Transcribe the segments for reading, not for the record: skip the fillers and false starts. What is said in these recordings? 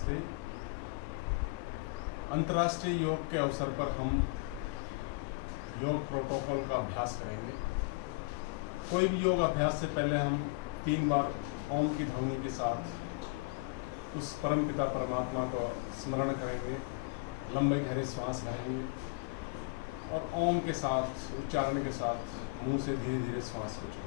नमस्ते। अंतर्राष्ट्रीय योग के अवसर पर हम योग प्रोटोकॉल का अभ्यास करेंगे। कोई भी योग अभ्यास से पहले हम 3 बार ओम की ध्वनि के साथ उस परमपिता परमात्मा को स्मरण करेंगे, लंबे गहरे श्वास भरेंगे और ओम के साथ उच्चारण के साथ मुंह से धीरे धीरे श्वास को छोड़ेंगे।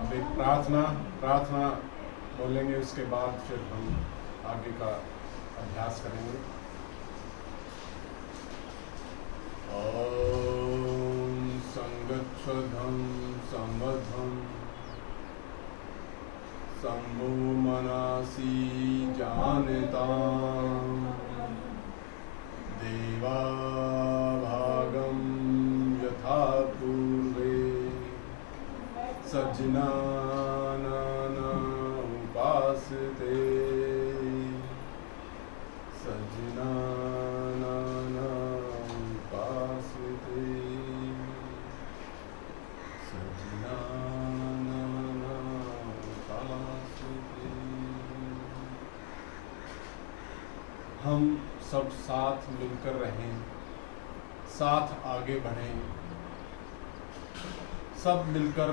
अब एक प्रार्थना बोलेंगे, उसके बाद फिर हम आगे का अभ्यास करेंगे। ओम संगच्छध्वं संबद्धं शंभो मनासि जानतां देवा भागं यथा पूर्वे सज्जनाना उपासते सज्जनाना उपासते सज्जनाना उपासते। हम सब साथ मिलकर रहें, साथ आगे बढ़ें, सब मिलकर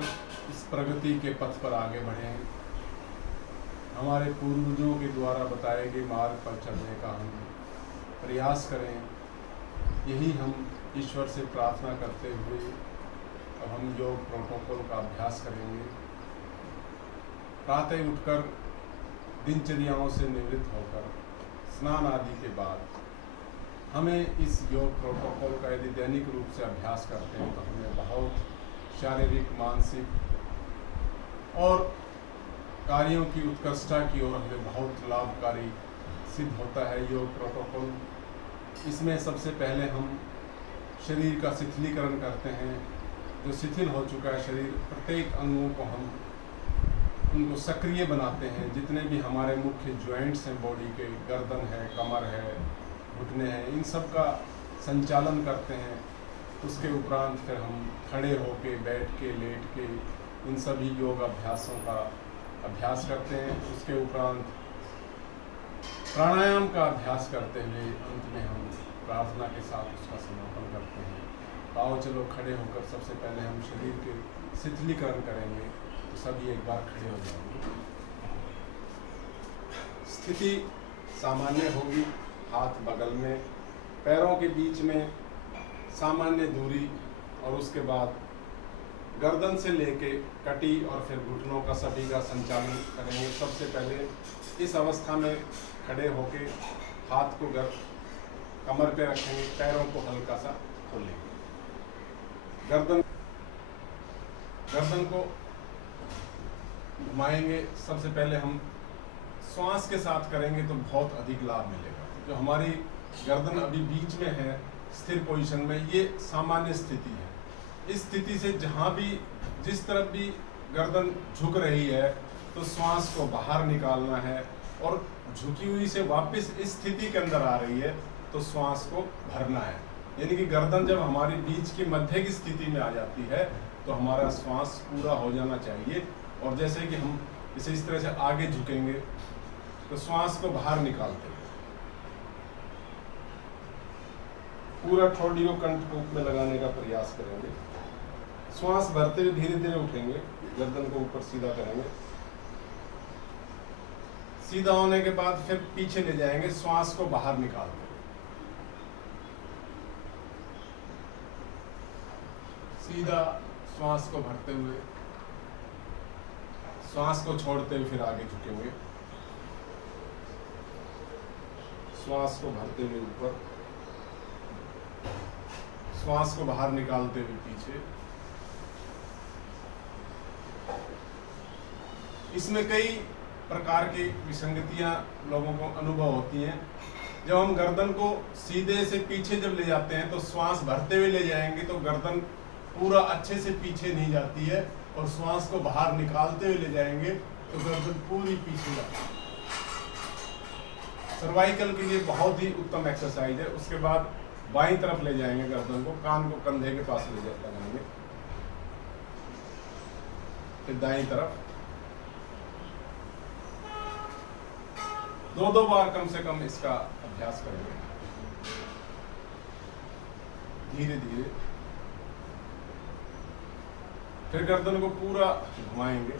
इस प्रगति के पथ पर आगे बढ़ें। हमारे पूर्वजों के द्वारा बताए गए मार्ग पर चलने का हम प्रयास करें। यही हम ईश्वर से प्रार्थना करते हुए अब हम योग प्रोटोकॉल का अभ्यास करेंगे। प्रातः उठकर दिनचर्याओं से निवृत्त होकर स्नान आदि के बाद हमें इस योग प्रोटोकॉल का यदि दैनिक रूप से अभ्यास करते हैं तो हमें बहुत शारीरिक, मानसिक और कार्यों की उत्कृष्टता की ओर हमें बहुत लाभकारी सिद्ध होता है योग प्रोटोकॉल। इसमें सबसे पहले हम शरीर का शिथिलीकरण करते हैं। जो शिथिल हो चुका है शरीर, प्रत्येक अंगों को हम उनको सक्रिय बनाते हैं। जितने भी हमारे मुख्य जॉइंट्स हैं बॉडी के, गर्दन है, कमर है, घुटने हैं, इन सब का संचालन करते हैं। उसके उपरांत फिर हम खड़े होके, बैठ के, लेट के इन सभी योग अभ्यासों का अभ्यास करते हैं। उसके उपरांत प्राणायाम का अभ्यास करते हुए अंत में हम प्रार्थना के साथ उसका समापन करते हैं। आओ चलो खड़े होकर सबसे पहले हम शरीर के शिथिलीकरण करेंगे। तो सभी एक बार खड़े हो जाएंगे। स्थिति सामान्य होगी, हाथ बगल में, पैरों के बीच में सामान्य दूरी, और उसके बाद गर्दन से लेके कटी और फिर घुटनों का सभी का संचालन करेंगे। सबसे पहले इस अवस्था में खड़े होके हाथ को कमर पे रखेंगे, पैरों को हल्का सा खोलेंगे, गर्दन को घुमाएंगे। सबसे पहले हम श्वास के साथ करेंगे तो बहुत अधिक लाभ मिलेगा। जो हमारी गर्दन अभी बीच में है स्थिर पोजीशन में, ये सामान्य स्थिति है। इस स्थिति से जहाँ भी, जिस तरफ भी गर्दन झुक रही है तो श्वास को बाहर निकालना है, और झुकी हुई से वापस इस स्थिति के अंदर आ रही है तो श्वास को भरना है। यानी कि गर्दन जब हमारी बीच की मध्य की स्थिति में आ जाती है तो हमारा श्वास पूरा हो जाना चाहिए। और जैसे कि हम इसे इस तरह से आगे झुकेंगे तो श्वास को बाहर निकालते हैं, पूरा ठोड़ी को कंठ में लगाने का प्रयास करेंगे। श्वास भरते हुए धीरे धीरे उठेंगे, गर्दन को ऊपर सीधा करेंगे, सीधा होने के बाद फिर पीछे ले जाएंगे, श्वास को बाहर निकालते हुए। सीधा श्वास को भरते हुए, श्वास को छोड़ते हुए फिर आगे झुकेंगे। श्वास को भरते हुए ऊपर, श्वास को बाहर निकालते हुए पीछे। इसमें कई प्रकार की विसंगतियां लोगों को अनुभव होती हैं। जब हम गर्दन को सीधे से पीछे जब ले जाते हैं तो श्वास भरते हुए ले जाएंगे तो गर्दन पूरा अच्छे से पीछे नहीं जाती है, और श्वास को बाहर निकालते हुए ले जाएंगे तो गर्दन पूरी पीछे जाती है। सर्वाइकल के लिए बहुत ही उत्तम एक्सरसाइज है। उसके बाद बाईं तरफ ले जाएंगे गर्दन को, कान को कंधे के पास ले लगाएंगे, फिर दाईं तरफ। 2-2 बार कम से कम इसका अभ्यास करेंगे, धीरे धीरे। फिर गर्दन को पूरा घुमाएंगे,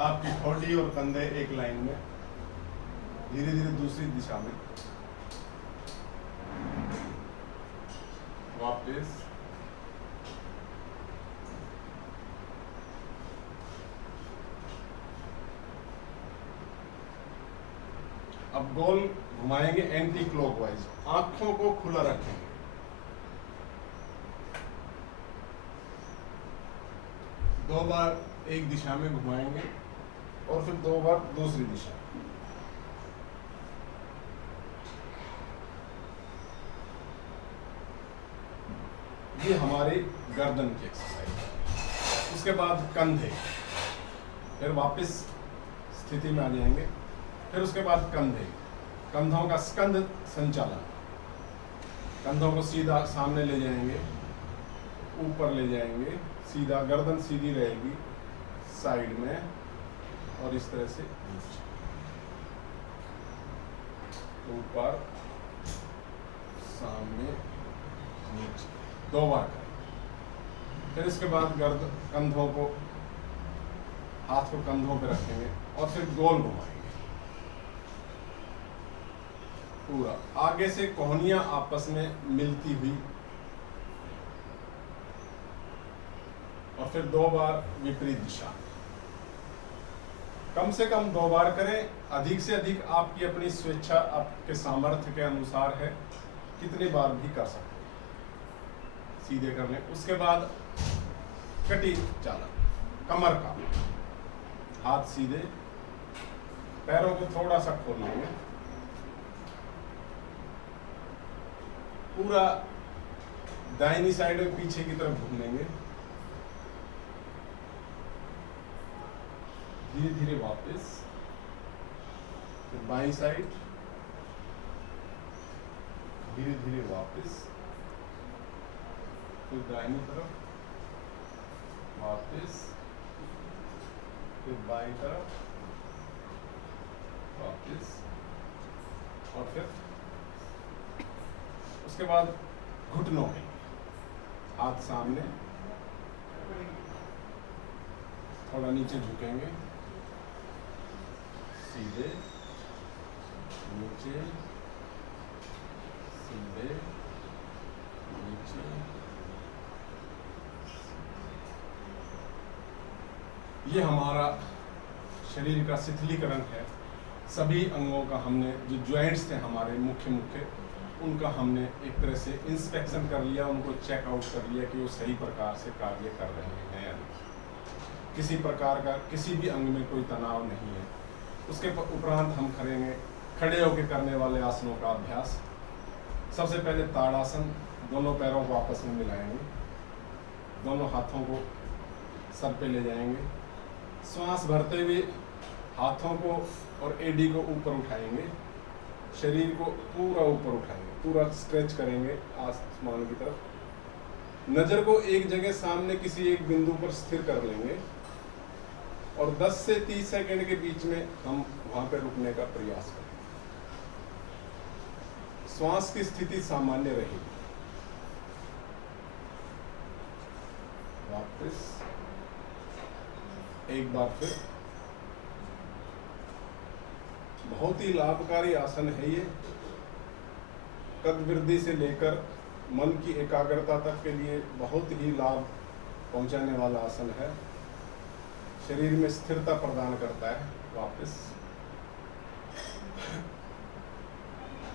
आपकी ठोड़ी और कंधे एक लाइन में, धीरे धीरे दूसरी दिशा में वापस। अब गोल घुमाएंगे एंटी क्लॉकवाइज, आंखों को खुला रखेंगे। दो बार एक दिशा में घुमाएंगे और फिर 2 बार दूसरी दिशा। ये हमारी गर्दन की एक्सरसाइज है। उसके बाद कंधे, फिर वापस स्थिति में आ जाएंगे। फिर उसके बाद कंधे, कंधों का स्कंध संचालन। कंधों को सीधा सामने ले जाएंगे, ऊपर ले जाएंगे, सीधा गर्दन सीधी रहेगी साइड में, और इस तरह से नीचे, ऊपर, सामने, नीचे। 2 बार करें। फिर इसके बाद कंधों को, हाथ को कंधों पे रखेंगे और फिर गोल घुमाएंगे पूरा। आगे से कोहनियां आपस में मिलती हुई, और फिर 2 बार विपरीत दिशा। कम से कम 2 बार करें, अधिक से अधिक आपकी अपनी स्वेच्छा, आपके सामर्थ्य के अनुसार है, कितनी बार भी कर सकते हैं सीधे करने। उसके बाद कटी चालन, कमर का, हाथ सीधे, पैरों को थोड़ा सा खोल लेंगे, पूरा दाहिनी साइड में पीछे की तरफ घूमेंगे, धीरे धीरे वापस, फिर बाईं साइड, धीरे धीरे वापस, फिर दाहिनी तरफ वापस, फिर बाईं तरफ वापस, और फिर उसके बाद घुटनों में, हाथ सामने, थोड़ा नीचे झुकेंगे, सीधे, नीचे, सीधे, नीचे। ये हमारा शरीर का शिथिलीकरण है। सभी अंगों का हमने, जो ज्वाइंट्स थे हमारे मुख्य, उनका हमने एक तरह से इंस्पेक्शन कर लिया, उनको चेकआउट कर लिया कि वो सही प्रकार से कार्य कर रहे हैं या नहीं। किसी प्रकार का किसी भी अंग में कोई तनाव नहीं है। उसके उपरांत हम करेंगे खड़े होकर करने वाले आसनों का अभ्यास। सबसे पहले ताड़ासन, दोनों पैरों को आपस में मिलाएंगे, दोनों हाथों को सर पे ले जाएंगे, श्वास भरते हुए हाथों को और एडी को ऊपर उठाएंगे, शरीर को पूरा ऊपर उठाएंगे, पूरा स्ट्रेच करेंगे आसमान की तरफ। नज़र को एक जगह सामने किसी एक बिंदु पर स्थिर कर लेंगे और 10 से 30 सेकंड के बीच में हम वहां पर रुकने का प्रयास करेंगे। श्वास की स्थिति सामान्य रहेगी। वापस एक बार फिर बहुत ही लाभकारी आसन है ये। कद वृद्धि से लेकर मन की एकाग्रता तक के लिए बहुत ही लाभ पहुंचाने वाला आसन है। शरीर में स्थिरता प्रदान करता है वापस।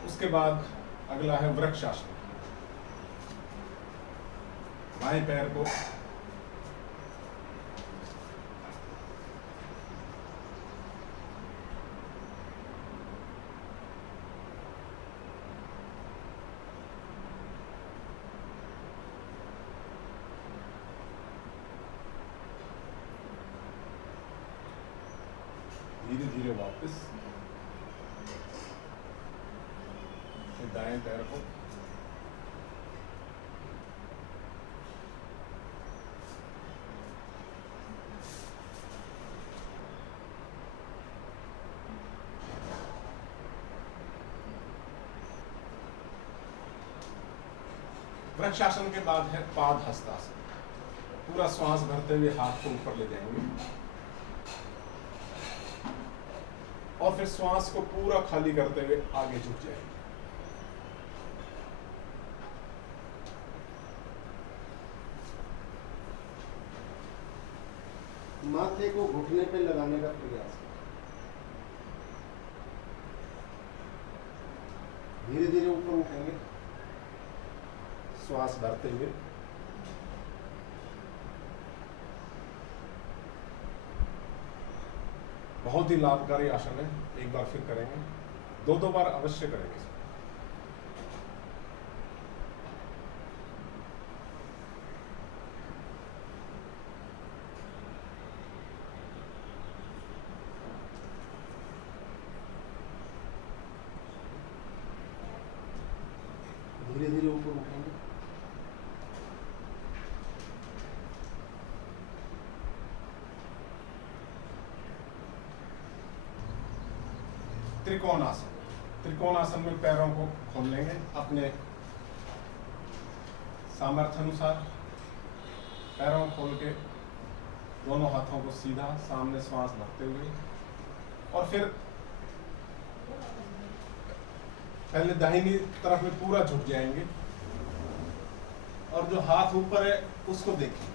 उसके बाद अगला है वृक्षासन। बाएं पैर को धीरे धीरे वापस दाएं पैर को वृक्षासन के बाद है पाद हस्तासन। पूरा श्वास भरते हुए हाथ को ऊपर ले जाएंगे और फिर श्वास को पूरा खाली करते हुए आगे झुक जाएंगे। माथे को घुटने पे लगाने का प्रयास। धीरे धीरे ऊपर उठेंगे श्वास भरते हुए। बहुत ही लाभकारी आसन है। एक बार फिर करेंगे, दो बार अवश्य करेंगे। धीरे धीरे ऊपर उठेंगे। त्रिकोणासन। त्रिकोणासन में पैरों को खोल लेंगे अपने सामर्थ्य अनुसार। पैरों को खोल के दोनों हाथों को सीधा सामने श्वास भरते हुए और फिर पहले दाहिनी तरफ में पूरा झुक जाएंगे और जो हाथ ऊपर है उसको देखें।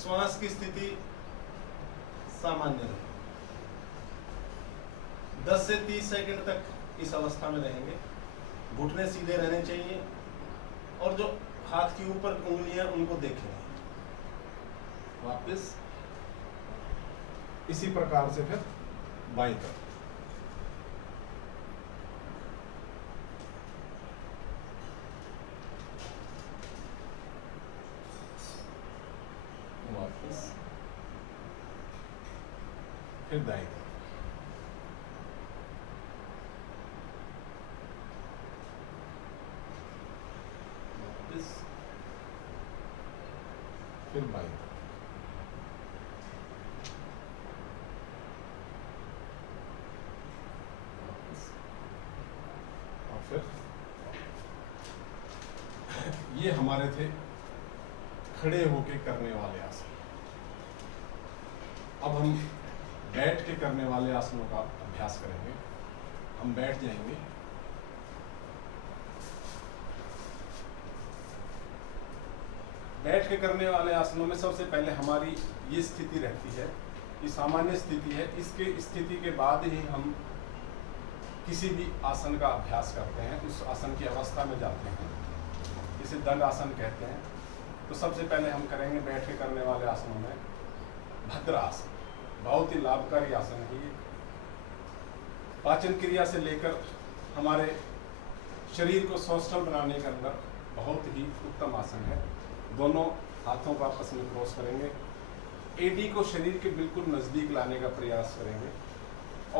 श्वास की स्थिति सामान्य रहे। 10 से 30 सेकंड तक इस अवस्था में रहेंगे। घुटने सीधे रहने चाहिए और जो हाथ की ऊपर उंगलियां उनको देखें। वापस इसी प्रकार से फिर बाईं तरफ। वापस फिर दाईं तरफ। वापस फिर बाईं तरफ। फिर ये हमारे थे खड़े होके करने वाले आसन। अब हम बैठ के करने वाले आसनों का अभ्यास करेंगे। हम बैठ जाएंगे। बैठ के करने वाले आसनों में सबसे पहले हमारी ये स्थिति रहती है, ये सामान्य स्थिति है। इसके स्थिति के बाद ही हम किसी भी आसन का अभ्यास करते हैं, उस आसन की अवस्था में जाते हैं, इसे दंड आसन कहते हैं। तो सबसे पहले हम करेंगे बैठ के करने वाले आसनों में भद्रासन। बहुत ही लाभकारी आसन है ये। पाचन क्रिया से लेकर हमारे शरीर को सौष्ठव बनाने के अंदर बहुत ही उत्तम आसन है। दोनों हाथों को आपस में क्रॉस करेंगे, एडी को शरीर के बिल्कुल नज़दीक लाने का प्रयास करेंगे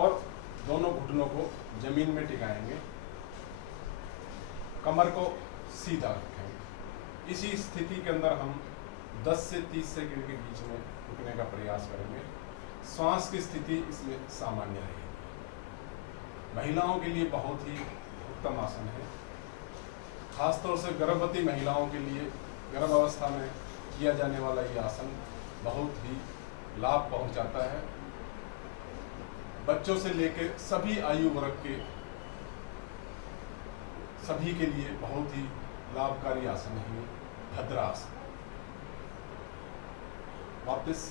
और दोनों घुटनों को जमीन में टिकाएंगे, कमर को सीधा रखेंगे। इसी स्थिति के अंदर हम 10 से 30 सेकंड के बीच में रुकने का प्रयास करेंगे। श्वास की स्थिति इसमें सामान्य रहेगी। महिलाओं के लिए बहुत ही उत्तम आसन है। खासतौर से गर्भवती महिलाओं के लिए गर्भावस्था में किया जाने वाला ये आसन बहुत ही लाभ पहुंचाता है। बच्चों से लेकर सभी आयु वर्ग के सभी के लिए बहुत ही लाभकारी आसन है भद्रासन। वापस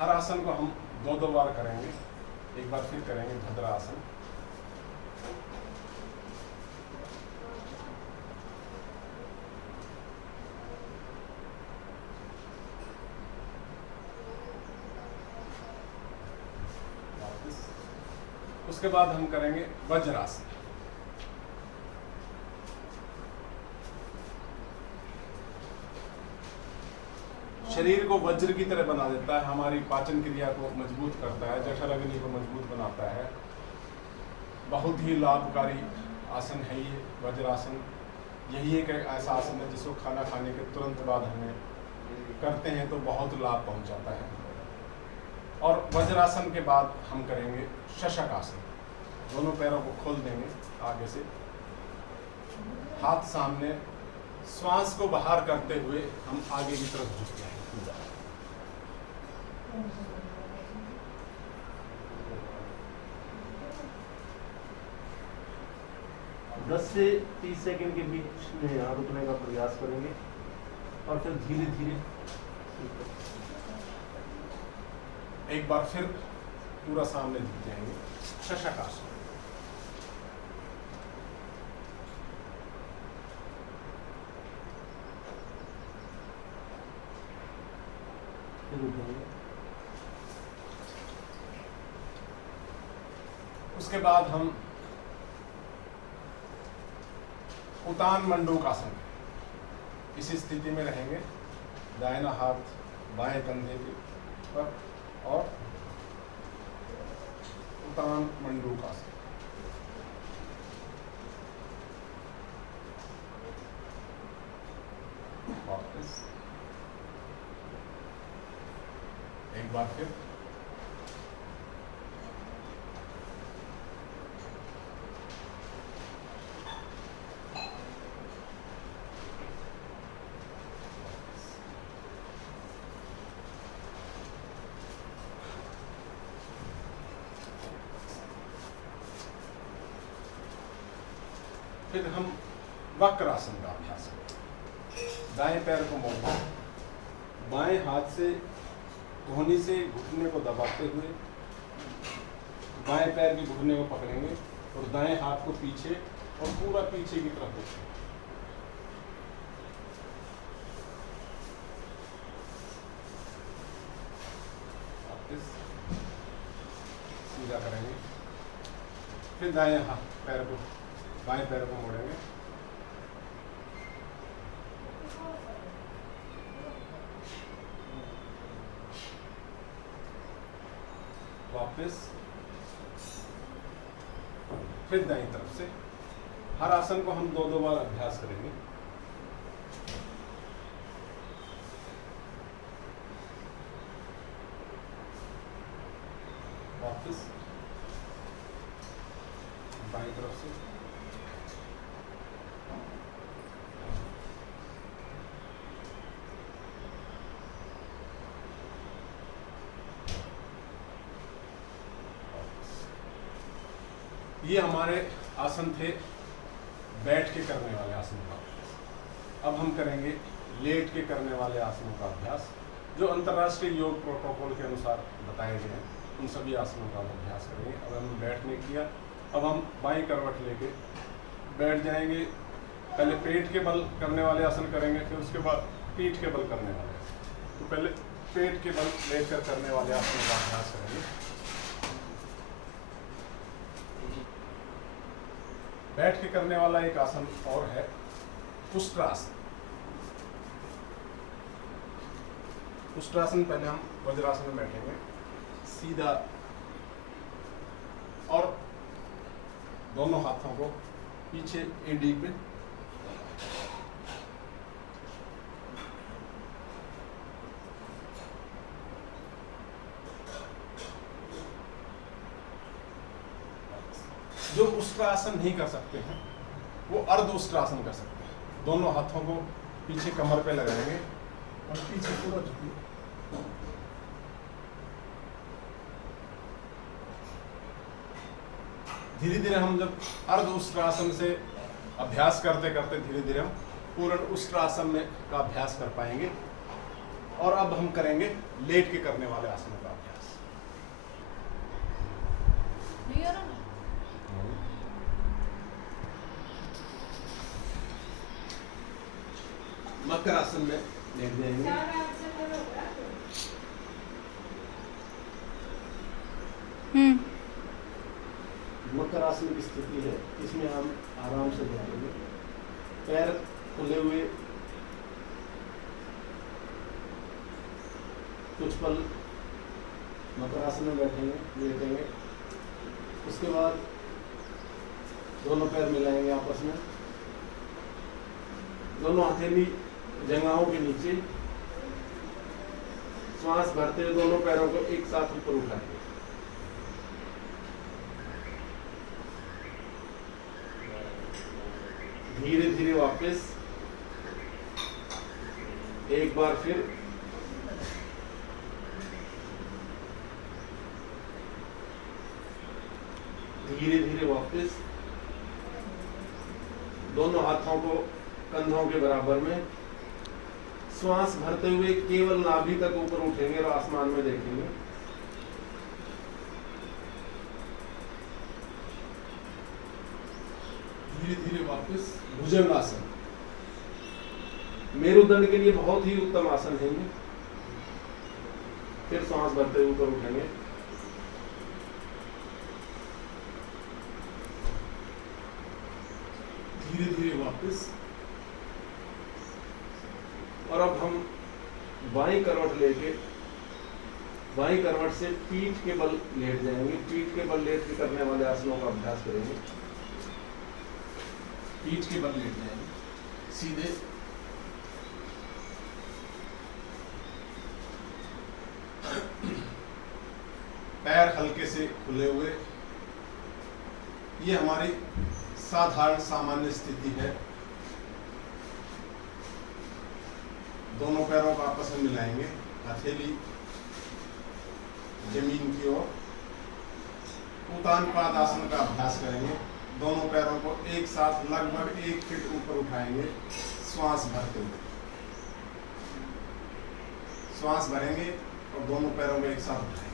हर आसन को हम दो बार करेंगे। एक बार फिर करेंगे भद्रासन। वापस उसके बाद हम करेंगे वज्रासन। शरीर को वज्र की तरह बना देता है, हमारी पाचन क्रिया को मजबूत करता है, जठराग्नि को मजबूत बनाता है। बहुत ही लाभकारी आसन है ये वज्रासन। यही एक ऐसा आसन है जिसको खाना खाने के तुरंत बाद हमें करते हैं तो बहुत लाभ पहुंचाता है। और वज्रासन के बाद हम करेंगे शशक आसन। दोनों पैरों को खोल देंगे आगे से, हाथ सामने, श्वास को बाहर करते हुए हम आगे की तरफ झुक जाएंगे। 10 से 30 सेकंड के बीच में यहाँ रुकने का प्रयास करेंगे और फिर धीरे धीरे एक बार फिर पूरा सामने झुक जाएंगे। शशक आसन। उसके बाद हम उतान मंडूक आसन इस स्थिति में रहेंगे। दाहिना हाथ बाएं कंधे के पर और उतान मंडूक आसन। वापस एक बार फिर हम वक्रासन का अभ्यास करें। दाएं पैर को मोड़ना, बाएं हाथ से कोहनी से घुटने को दबाते हुए बाएं पैर के घुटने को पकड़ेंगे और दाएं हाथ को पीछे और पूरा पीछे की तरफ रखेंगे। सीधा करेंगे। फिर दाएं हाथ पैर को बाएं पैर को मोड़ेंगे। वापस फिर दाईं तरफ से। हर आसन को हम दो बार अभ्यास करेंगे। वापस बाईं तरफ से। ये हमारे आसन थे बैठ के करने वाले आसन का। अब हम करेंगे लेट के करने वाले आसनों का अभ्यास, जो अंतर्राष्ट्रीय योग प्रोटोकॉल के अनुसार बताए गए हैं। उन सभी आसनों का हम अभ्यास करेंगे। अब हम बैठने किया, अब हम बाईं करवट लेके बैठ जाएंगे। पहले पेट के बल करने वाले आसन करेंगे, फिर उसके बाद पीठ के बल करने वाले। तो पहले पेट के बल लेकर करने वाले आसनों का अभ्यास करेंगे। बैठ के करने वाला एक आसन और है उष्ट्रासन। उष्ट्रासन पहले हम वज्रासन में बैठेंगे सीधा और दोनों हाथों को पीछे एड़ी पे जो उष्ट्रासन नहीं कर सकते हैं वो अर्ध उष्ट्रासन कर सकते हैं। दोनों हाथों को पीछे कमर पे लगाएंगे और पीछे पूरा झुकिए। धीरे धीरे हम जब अर्ध उष्ट्रासन से अभ्यास करते करते धीरे धीरे हम पूर्ण उष्ट्रासन में का अभ्यास कर पाएंगे। और अब हम करेंगे लेट के करने वाले आसनों का अभ्यास। मकर आसन में लेट जाएंगे। मकर आसन की स्थिति है, इसमें हम आराम से बैठेंगे, पैर खुले हुए, कुछ पल मकर आसन में बैठेंगे, लेटेंगे। उसके बाद दोनों पैर मिलाएंगे आपस में, दोनों हथेली जंघाओं के नीचे, श्वास भरते हुए दोनों पैरों को एक साथ ऊपर उठाएंगे। धीरे धीरे वापस, एक बार फिर, धीरे धीरे वापस, दोनों हाथों को कंधों के बराबर में, श्वास भरते हुए केवल नाभि तक ऊपर उठेंगे और आसमान में देखेंगे। धीरे धीरे वापस भुजंगासन, मेरुदंड के लिए बहुत ही उत्तम आसन है ये। फिर सांस भरते हुए ऊपर उठेंगे। धीरे धीरे वापस। और अब हम बाईं करवट लेके, बाईं करवट से पीठ के बल लेट जाएंगे। पीठ के बल लेट के करने वाले आसनों का अभ्यास करेंगे। पीठ के बल लेट जाएंगे सीधे, पैर हल्के से खुले हुए। ये हमारी साधारण सामान्य स्थिति है। दोनों पैरों को आपस में मिलाएंगे, हथेली जमीन की ओर। उत्तान आसन का अभ्यास करेंगे। दोनों पैरों को एक साथ लगभग 1 फीट ऊपर उठाएंगे, श्वास भरते हुए। श्वास भरेंगे और दोनों पैरों को एक साथ उठाएंगे।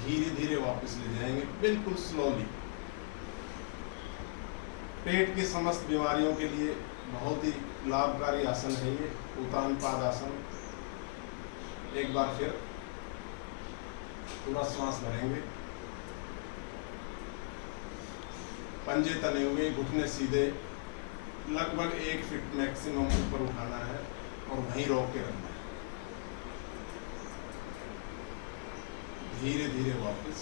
धीरे धीरे वापस ले जाएंगे, बिल्कुल स्लोली। पेट की समस्त बीमारियों के लिए बहुत ही लाभकारी आसन है ये उत्तान आसन। एक बार फिर पूरा श्वास भरेंगे, पंजे तने हुए, घुटने सीधे, लगभग 1 फीट मैक्सिमम ऊपर उठाना है और वहीं रोक के रखना है। धीरे धीरे वापस।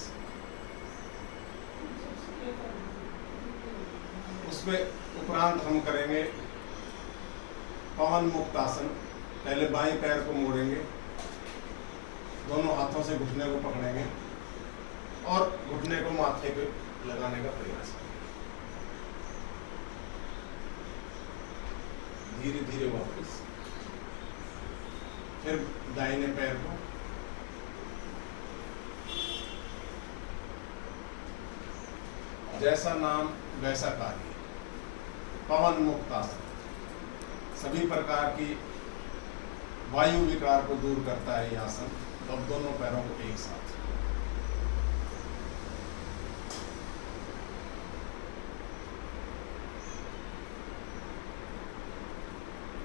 उसमें उपरांत हम करेंगे पवन मुक्त आसन। पहले बाएं पैर को मोड़ेंगे, दोनों हाथों से घुटने को पकड़ेंगे और घुटने को माथे पे लगाने का प्रयास करेंगे। धीरे धीरे वापस। फिर दाहिने पैर को, जैसा नाम वैसा कार्य, पवन मुक्त आसन। सभी प्रकार की वायु विकार को दूर करता है ये आसन। अब दोनों पैरों को एक साथ,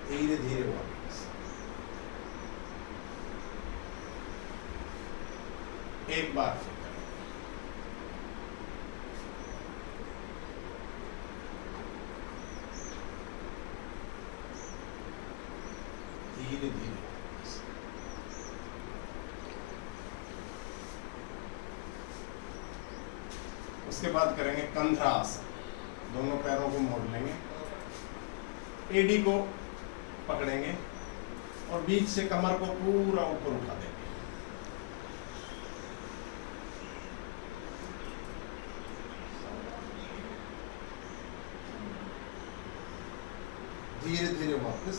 धीरे धीरे वापस। एक बार फिर धीरे धीरे। उसके बाद करेंगे कंधरा आसन। दोनों पैरों को मोड़ लेंगे, एडी को पकड़ेंगे और बीच से कमर को पूरा ऊपर उठा देंगे। धीरे धीरे वापस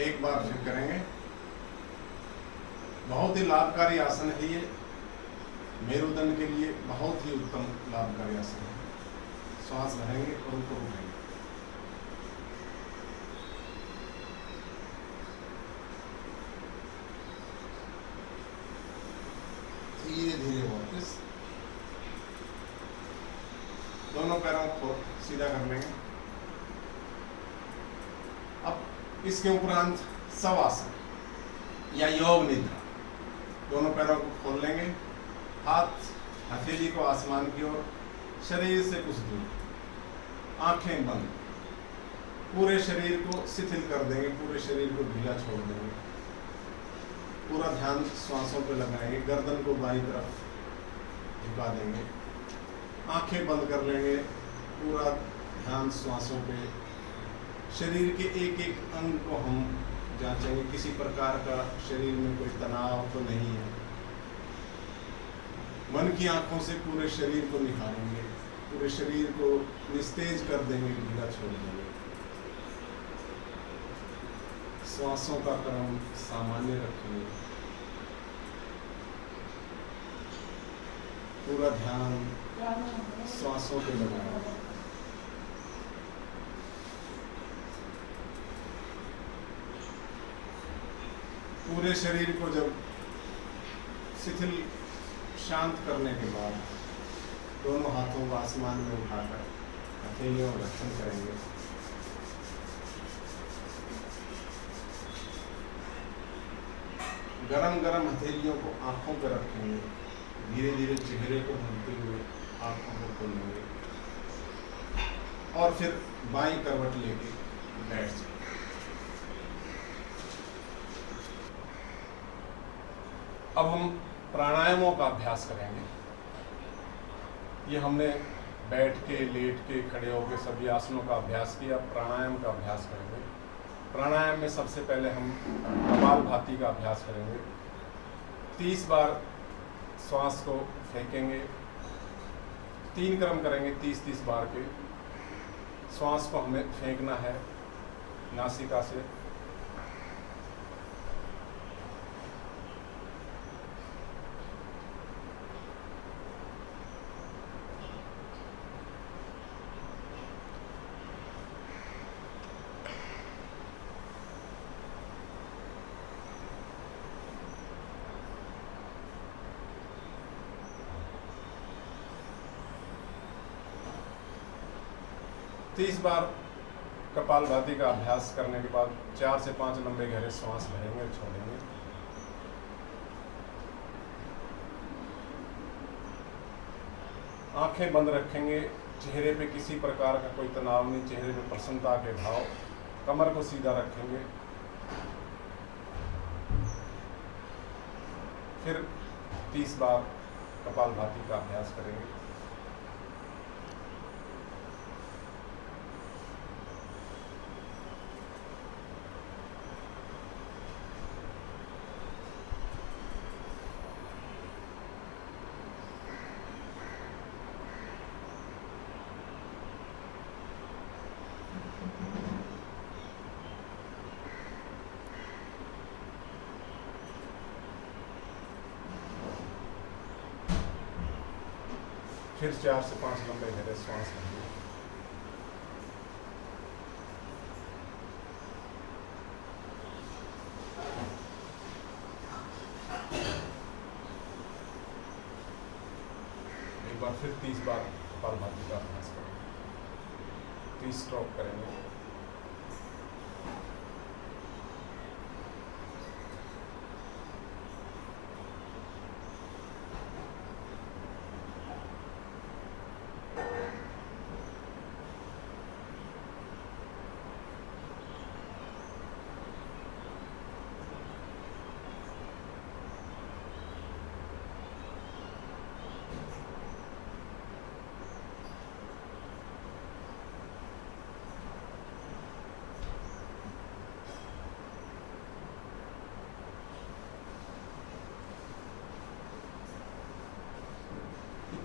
एक बार फिर करेंगे। बहुत ही लाभकारी आसन है ये, मेरुदंड के लिए बहुत ही उत्तम लाभकारी आसन है। श्वास भरेंगे और ऊपर उठेंगे। धीरे धीरे वापस दोनों पैरों को सीधा कर लेंगे। अब इसके उपरांत शवासन या योग निद्रा, दोनों पैरों को खोल लेंगे, हाथ हथेली को आसमान की ओर, शरीर से कुछ दूर, आंखें बंद, पूरे शरीर को शिथिल कर देंगे, पूरे शरीर को ढीला छोड़ देंगे। पूरा ध्यान श्वासों पर लगाएंगे, गर्दन को बाईं तरफ झुका देंगे, आंखें बंद कर लेंगे, पूरा ध्यान श्वासों पे। शरीर के एक एक अंग को हम जांचेंगे, किसी प्रकार का शरीर में कोई तनाव तो नहीं है। मन की आंखों से पूरे शरीर को निहारेंगे, पूरे शरीर को निस्तेज कर देंगे, ढीला छोड़ देंगे। श्वासों का क्रम सामान्य रखेंगे, पूरा ध्यान श्वासों पे लगाएंगे। पूरे शरीर को जब शिथिल शांत करने के बाद दोनों हाथों को आसमान में उठाकर हथेलियों का रक्षण करेंगे। गरम गरम हथेलियों को आंखों पर रखेंगे, धीरे धीरे चेहरे को धुलते हुए आंखों को खोलेंगे और फिर बाईं करवट लेके बैठ जाएंगे। अब हम प्राणायामों का अभ्यास करेंगे। ये हमने बैठ के, लेट के, खड़े होकर सभी आसनों का अभ्यास किया। प्राणायाम का अभ्यास करेंगे। प्राणायाम में सबसे पहले हम कपालभाति का अभ्यास करेंगे। 30 बार श्वास को फेंकेंगे। 3 क्रम करेंगे 30-30 बार के। श्वास को हमें फेंकना है नासिका से। तीस बार कपालभाति का अभ्यास करने के बाद 4 से 5 लंबे गहरे श्वास लेंगे और छोड़ेंगे। आंखें बंद रखेंगे। चेहरे पे किसी प्रकार का कोई तनाव नहीं, चेहरे पे प्रसन्नता के भाव। कमर को सीधा रखेंगे। फिर 30 बार कपालभाति का अभ्यास करेंगे। फिर 4 से 5 लंबे गहरे श्वास लेंगे। एक बार फिर 30 बार कपालभाति का अभ्यास करेंगे। 30 स्ट्रोक करेंगे।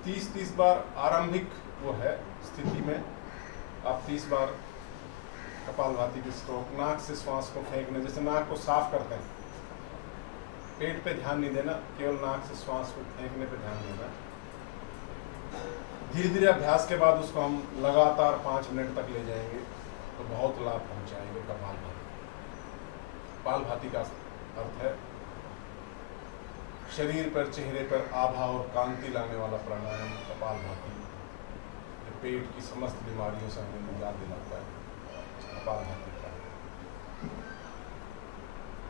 तीस बार आरंभिक वो है स्थिति में आप 30 बार कपालभाति की स्ट्रोक, नाक से श्वास को फेंकने, जैसे नाक को साफ करते हैं, पेट पे ध्यान नहीं देना, केवल नाक से श्वास को फेंकने पे ध्यान देना। धीरे धीरे अभ्यास के बाद उसको हम लगातार 5 मिनट तक ले जाएंगे तो बहुत लाभ पहुंचाएंगे कपालभाति। कपालभाति का अर्थ है शरीर पर, चेहरे पर आभा और कांति लाने वाला प्राणायाम कपालभाति। पेट की समस्त बीमारियों से हमें निजात दिलाता है कपालभाति का।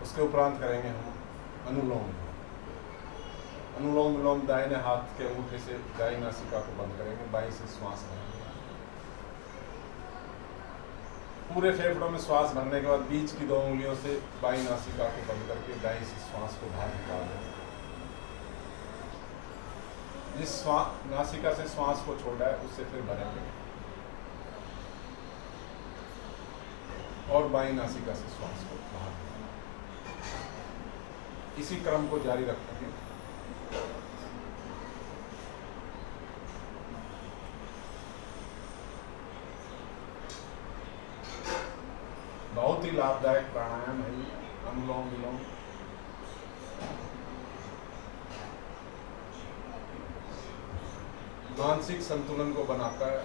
उसके उपरांत करेंगे हम अनुलोम विलोम। अनुलोम विलोम दाहिने हाथ के अंगूठे से दाहिनी नासिका को बंद करेंगे, बाईं से श्वास भरेंगे। पूरे फेफड़ों में श्वास भरने के बाद बीच की 2 उंगलियों से बाईं नासिका को बंद करके दाईं से श्वास को बाहर निकाल देंगे। जिस नासिका से श्वास को छोड़ा है उससे फिर भरेंगे और बाईं नासिका से श्वास को बाहर निकालेंगे। इसी क्रम को जारी रखेंगे। बहुत ही लाभदायक प्राणायाम है ये अनुलोम विलोम। मानसिक संतुलन को बनाता है,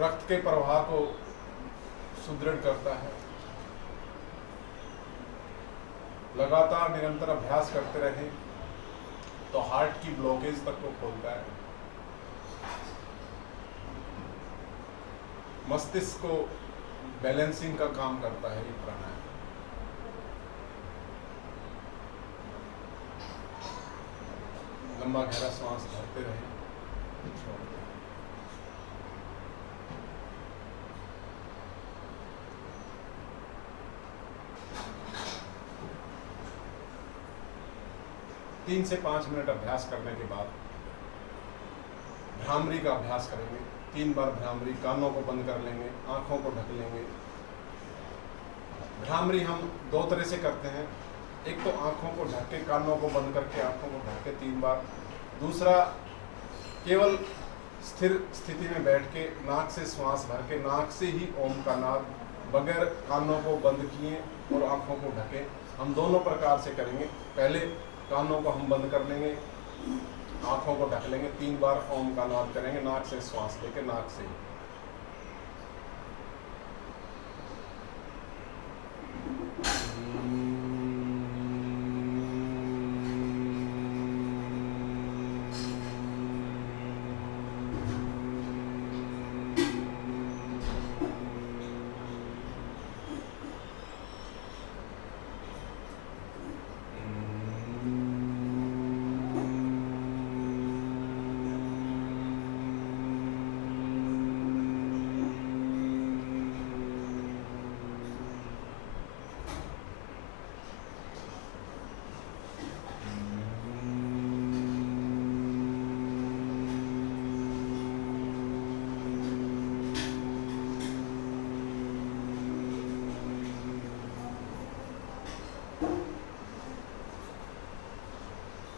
रक्त के प्रवाह को सुदृढ़ करता है। लगातार निरंतर अभ्यास करते रहें तो हार्ट की ब्लॉकेज तक को खोलता है। मस्तिष्क को बैलेंसिंग का काम करता है ये प्राणायाम। लंबा गहरा श्वास भरते रहें, छोड़ते रहें। तीन से 5 मिनट अभ्यास करने के बाद भ्रामरी का अभ्यास करेंगे। 3 बार भ्रामरी, कानों को बंद कर लेंगे, आंखों को ढक लेंगे। भ्रामरी हम 2 तरह से करते हैं, एक तो आंखों को ढक के, कानों को बंद करके आंखों को ढक के 3 बार। दूसरा केवल स्थिर स्थिति में बैठ के नाक से श्वास भर के नाक से ही ओम का नाद, बगैर कानों को बंद किए और आंखों को ढके। हम दोनों प्रकार से करेंगे। पहले कानों को हम बंद कर लेंगे, आंखों को ढक लेंगे, 3 बार ओम का नाद करेंगे नाक से श्वास लेके, नाक से ही।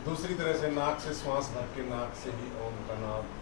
दूसरी तरह से नाक से श्वास भर के नाक से ही ओम का नाद।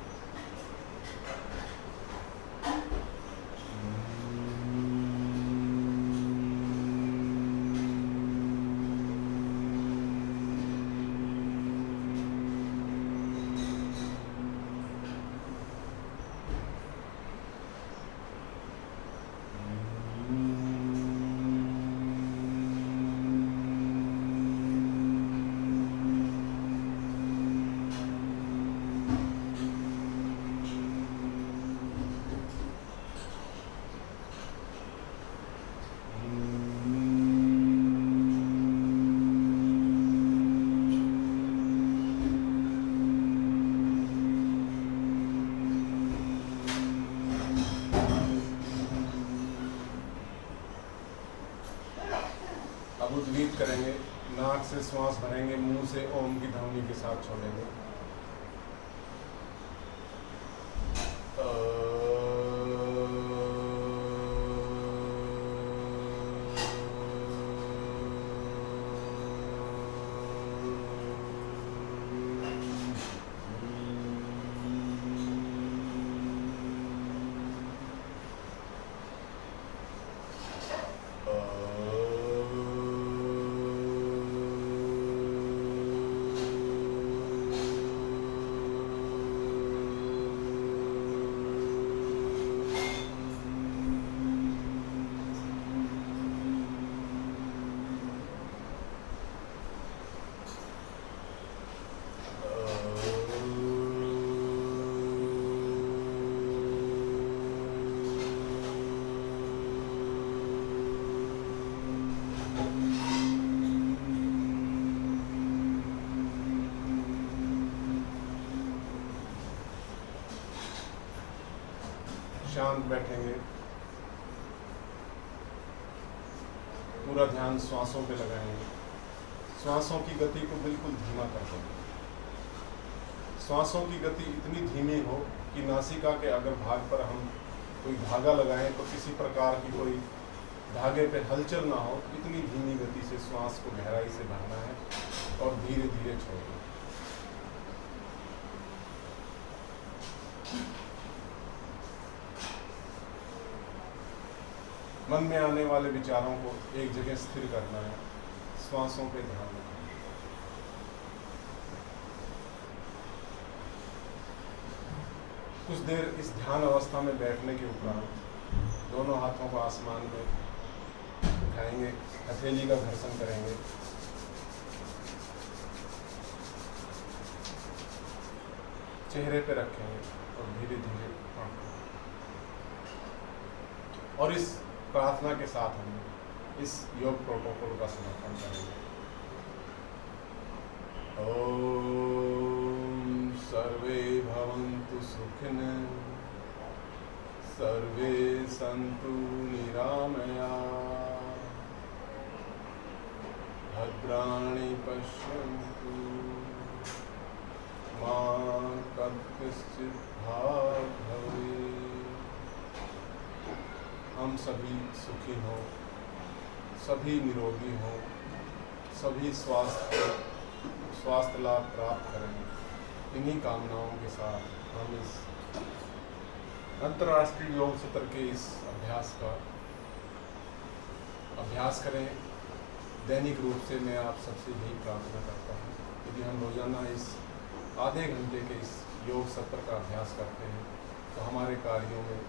उद्गीत करेंगे, नाक से श्वास भरेंगे, मुंह से ओम की ध्वनि के साथ छोड़ेंगे। शांत बैठेंगे, पूरा ध्यान श्वासों पे लगाएंगे। श्वासों की गति को बिल्कुल धीमा कर देंगे। श्वासों की गति इतनी धीमी हो कि नासिका के अगर भाग पर हम कोई धागा लगाएं तो किसी प्रकार की कोई धागे पे हलचल ना हो। इतनी धीमी गति से श्वास को गहराई से भरना है और धीरे धीरे छोड़ना। मन में आने वाले विचारों को एक जगह स्थिर करना है, श्वासों पे ध्यान रखना है। कुछ देर इस ध्यान अवस्था में बैठने के उपरांत दोनों हाथों को आसमान में उठाएंगे, हथेली का घर्षण करेंगे। चेहरे पे रखेंगे और धीरे धीरे और इस प्रार्थना के साथ हम इस योग प्रोटोकॉल का समापन करेंगे। ओम सर्वे भवन्तु सुखिनः, सर्वे सन्तु निरामयाः, भद्राणि पश्यन्तु मा कश्चित् भाग् भवेत्। हम सभी सुखी हों, सभी निरोगी हों, सभी स्वास्थ्य लाभ प्राप्त करें। इन्हीं कामनाओं के साथ हम इस अंतर्राष्ट्रीय योग सत्र के इस अभ्यास करें। दैनिक रूप से मैं आप सबसे यही प्रार्थना करता हूँ, यदि हम रोजाना इस आधे घंटे के इस योग सत्र का अभ्यास करते हैं तो हमारे कार्यों में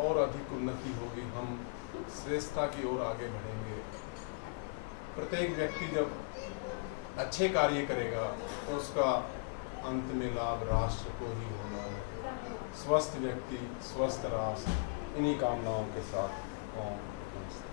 और अधिक उन्नति होगी, हम श्रेष्ठता की ओर आगे बढ़ेंगे। प्रत्येक व्यक्ति जब अच्छे कार्य करेगा तो उसका अंत में लाभ राष्ट्र को ही होना है। स्वस्थ व्यक्ति, स्वस्थ राष्ट्र, इन्हीं कामनाओं के साथ ओम नमस्ते।